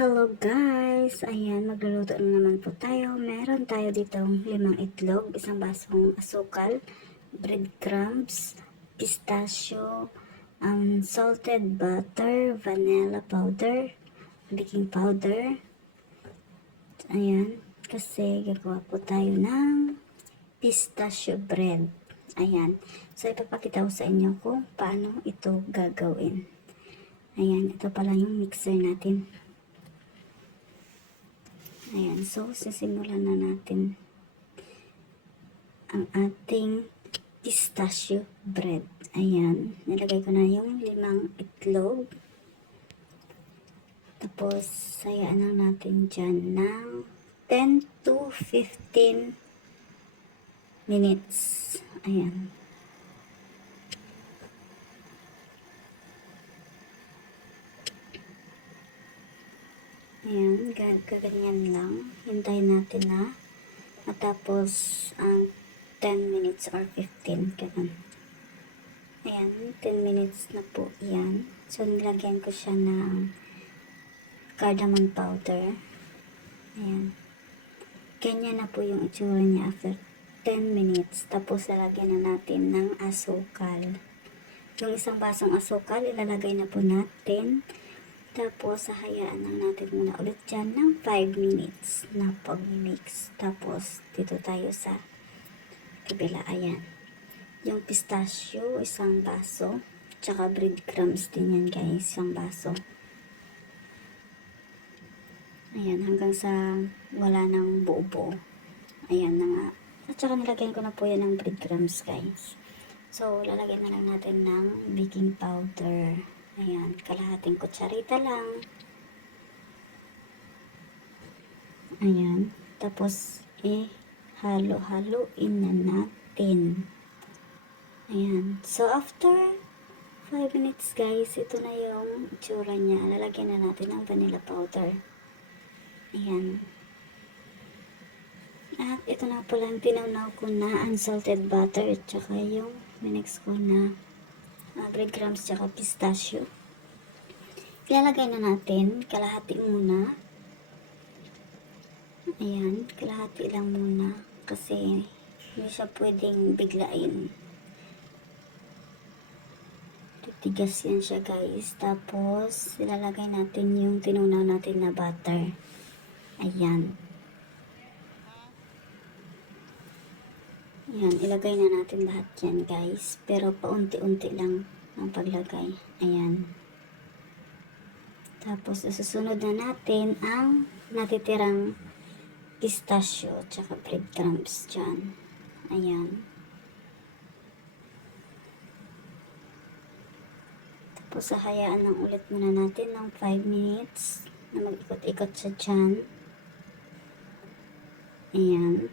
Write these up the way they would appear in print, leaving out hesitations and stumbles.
Hello guys! Ayan, magluluto na naman po tayo. Meron tayo ditong 5 itlog, isang basong asukal, breadcrumbs, pistachio, salted butter, vanilla powder, baking powder. Ayan, kasi gagawa po tayo ng pistachio bread. Ayan, so ipapakita ko sa inyo kung paano ito gagawin. Ayan, ito pala yung mixer natin. Ayan, so sisimulan na natin ang ating pistachio bread. Ayan, nilagay ko na yung 5 itlog. Tapos, sayaan lang natin dyan ng 10 to 15 minutes. Ayan. Ayan, gaganyan lang. Hintayin natin na matapos ang 10 minutes or 15. Ganun. Ayan, 10 minutes na po yan. So, nilagyan ko siya ng cardamom powder. Ayan. Ganyan na po yung itsura niya after 10 minutes. Tapos, lalagyan na natin ng asukal. Yung isang basong asukal, ilalagay na po natin. Tapos, hayaan lang natin muna ulit dyan ng 5 minutes na pag-mix. Tapos, dito tayo sa kabila. Ayan. Yung pistachio, isang baso. Tsaka breadcrumbs din yan guys, isang baso. Ayan, hanggang sa wala nang buo-buo. Ayan na nga. At saka nilagyan ko na po yan ng breadcrumbs guys. So, lalagyan na lang natin ng baking powder. Ayan, kalahating kutsarita lang. Ayan, tapos halo-haloin na natin. Ayan, so after 5 minutes guys, ito na yung itsura niya. Lalagyan na natin ng vanilla powder. Ayan. At ito na po lang tinunaw ko na unsalted butter at saka yung minix ko na breadcrumbs tsaka pistachio. Ilalagay na natin, kalahati muna. Ayan, kalahati lang muna kasi hindi siya pwedeng biglain. Titigas yan siya guys. Tapos, ilalagay natin yung tinunaw natin na butter. Ayan. Ayan, ilagay na natin lahat yan guys. Pero paunti-unti lang ang paglagay. Ayan. Tapos, susunod na natin ang natitirang pistachio tsaka breadcrumbs dyan. Ayan. Tapos, hayaan lang ulit muna natin ng 5 minutes na mag-ikot-ikot siya dyan. Ayan.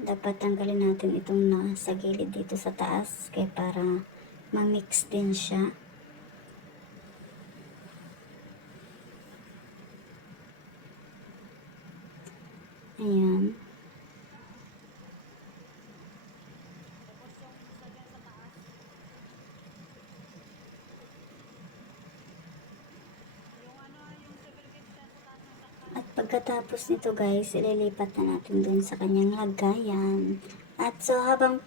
Dapat tanggalin natin itong nasa gilid dito sa taas kaya para ma-mix din siya. Ayan. At pagkatapos nito guys, ililipat na natin dun sa kanyang lagayan. At so habang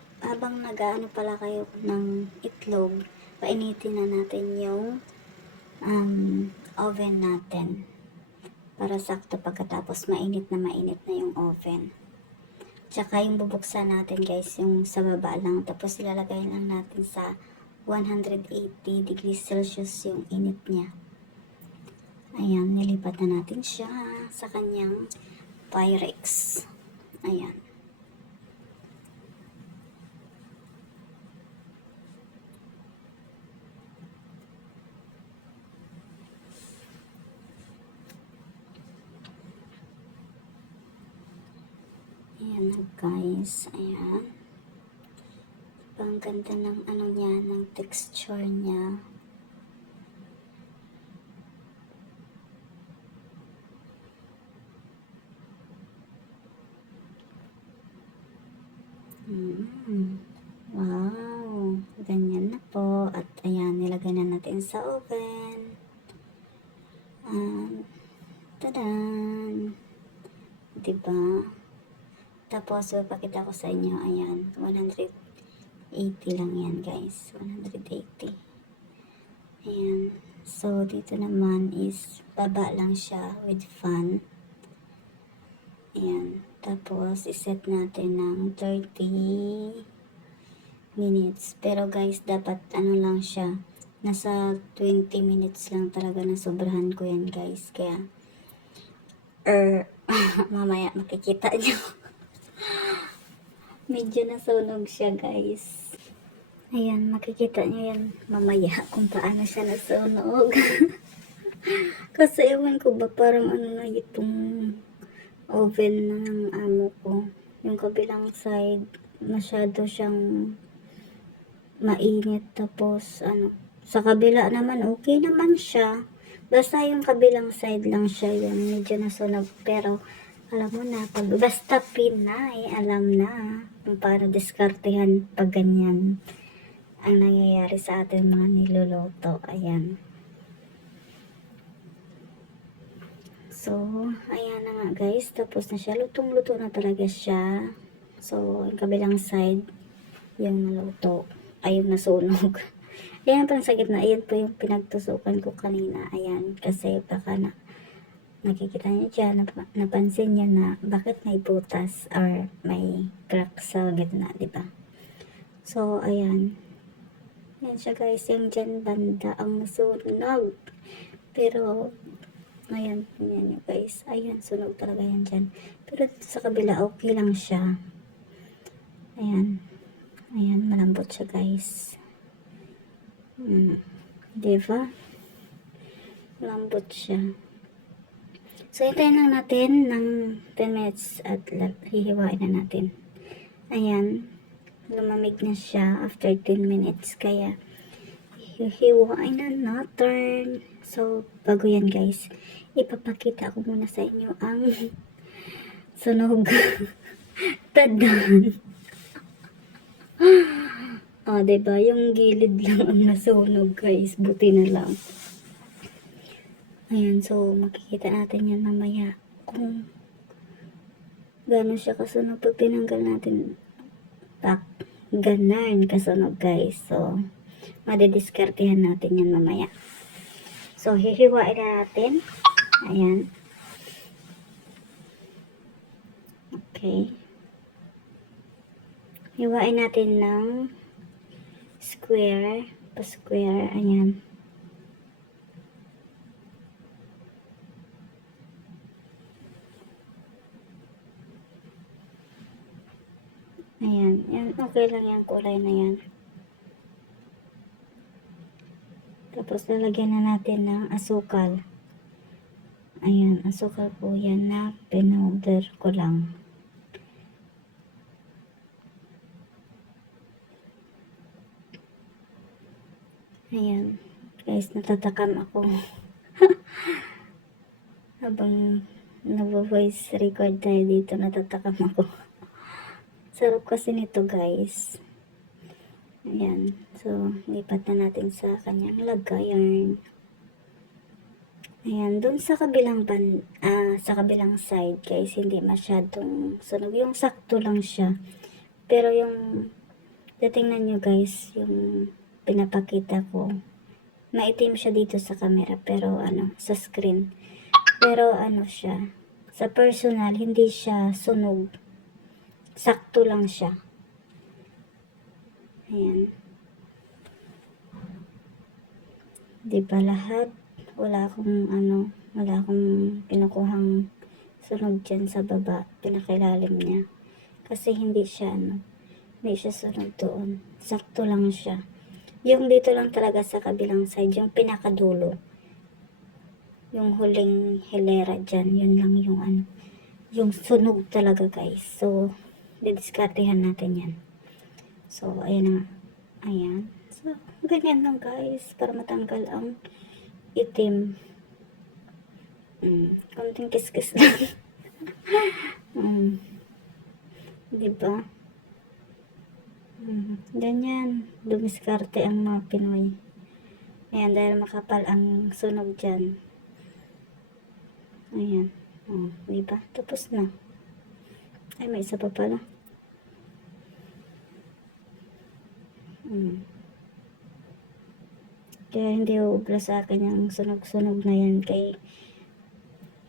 nagaano pala kayo ng itlog, painitin na natin yung oven natin. Para sakto pagkatapos mainit na yung oven. Tsaka yung bubuksan natin guys, yung sa baba lang. Tapos ilalagay lang natin sa 180 degrees Celsius yung init niya. Ayan, nilipat na natin siya sa kanyang Pyrex. Ayan. Ayan na guys. Ayan. Ang ganda ng ano niya, ng texture niya. Wow, ganyan na po. At ayan, nilagay na natin sa oven. Tadan! Diba? Tapos, papakita ko sa inyo, ayan, 180 lang yan, guys. 180. Ayan. So, dito naman is, baba lang siya with fan. Ayan. Tapos, iset natin ng 30 minutes. Pero, guys, dapat, ano lang siya, nasa 20 minutes lang talaga na sobrahan ko yan, guys. Kaya, mamaya makikita nyo. Medyo nasunog siya, guys. Ayan, makikita nyo yan mamaya kung paano siya nasunog. Kasi ewan ko ba, parang ano na itong oven ng amo ko. Yung kabilang side, masyado siyang mainit. Tapos, ano, sa kabila naman, okay naman siya. Basta yung kabilang side lang siya yung medyo nasunog. Pero, alam mo na, pag basta Pinay, alam na kung paano diskartehan pag ganyan ang nangyayari sa ating mga niluluto. Ayan. So, ayan na nga, guys. Tapos na siya. Lutong-luto na talaga siya. So, yung kabilang side, yung naluto, ay yung nasunog. Ayan pang sa gitna. Ayan po yung pinagtusukan ko kanina. Ayan. Kasi baka nakikita niyo dyan, napansin niyo na bakit may butas or may crack sa gitna, diba? So, ayan. Ayan siya, guys. Yung dyan banda ang nasunog. Pero, ayan, yan yung guys. Ayan, sunog talaga yan dyan. Pero sa kabila, okay lang siya. Ayan. Ayan, malambot siya, guys. Diba? Malambot siya. So, hintayin lang natin ng 10 minutes at hihiwain na natin. Ayan. Lumamig na siya after 10 minutes. Kaya, hihiwain na natin. So, bago yan, guys, ipapakita ko muna sa inyo ang sunog. Tadan! Diba? Yung gilid lang ang nasunog, guys. Buti na lang. Ayan, so makikita natin yan mamaya kung gano'n siya kasunog pag tinanggal natin. Ganon kasunog, guys. So, madidiskartehan natin yan mamaya. So, hihiwain na natin. Ayan. Okay. Hiwain natin ng square. Pa-square. Ayan. Ayan. Yan, okay lang yung kulay na yan. Tapos, lalagyan na natin ng asukal. Ayan, asukal po yan na pinowder ko lang. Ayan. Guys, natatakam ako. Habang nag-voice record tayo dito, natatakam ako. Sarap kasi nito, guys. Ayan. So, lipat na natin sa kanyang lagayan. Ayan. Doon sa kabilang sa kabilang side, guys, hindi masyadong sunog. Yung sakto lang siya. Pero yung tingnan nyo, guys, yung pinapakita ko, maitim siya dito sa camera. Pero, sa screen. Pero, siya. Sa personal, hindi siya sunog. Sakto lang siya. Ayan. Diba lahat? Wala akong kinukuhang sunog dyan sa baba. Pinakilalim niya. Kasi hindi siya sunog doon. Sakto lang siya. Yung dito lang talaga sa kabilang side, yung pinakadulo. Yung huling hilera dyan, yun lang yung sunog talaga, guys. So, didiskartehan natin yan. So, ayan na. Ayan. So, ganyan lang, guys. Para matanggal ang itim. Konting kiskis lang. Diba? Ganyan. Dumiskarte ang mga Pinoy. Ayan, dahil makapal ang sunog dyan. Ayan. Oh, diba? Tapos na. Ay, may isa pa pala. Kaya hindi uubra sa akin yung sunog-sunog na yan. Kay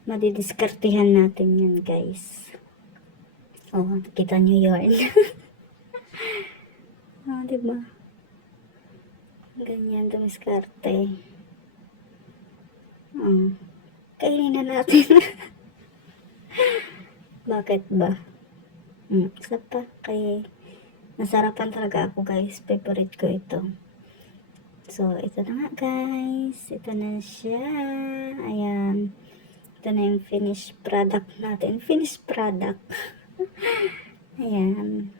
madidiskartihan natin yan, guys. Oh, kita nyo yun. Oh, diba? Ganyan, dumiskarte. Oh. Kainin na natin. Bakit ba? Isa pa. Kay nasarapan talaga ako, guys. Favorite ko ito. So, ito na nga, guys. Ito na siya. Ayan. Ito na yung finished product natin. Finished product. Ayan.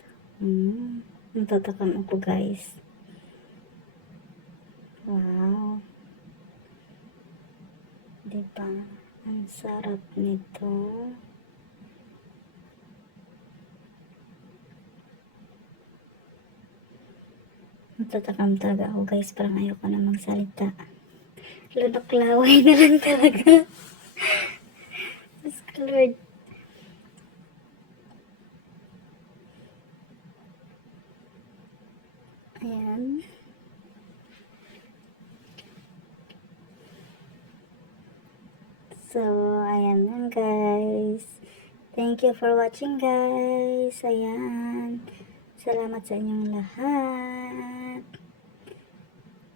Natatakam ako, guys. Wow. Diba? Ang sarap nito. Natatakam talaga ako, guys. Parang ayoko na magsalita. Lunok-laway na lang talaga. Mas Lord. Ayan. So, ayan lang, guys. Thank you for watching, guys. Ayan. Salamat sa inyong lahat.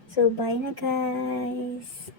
So, bye na, guys.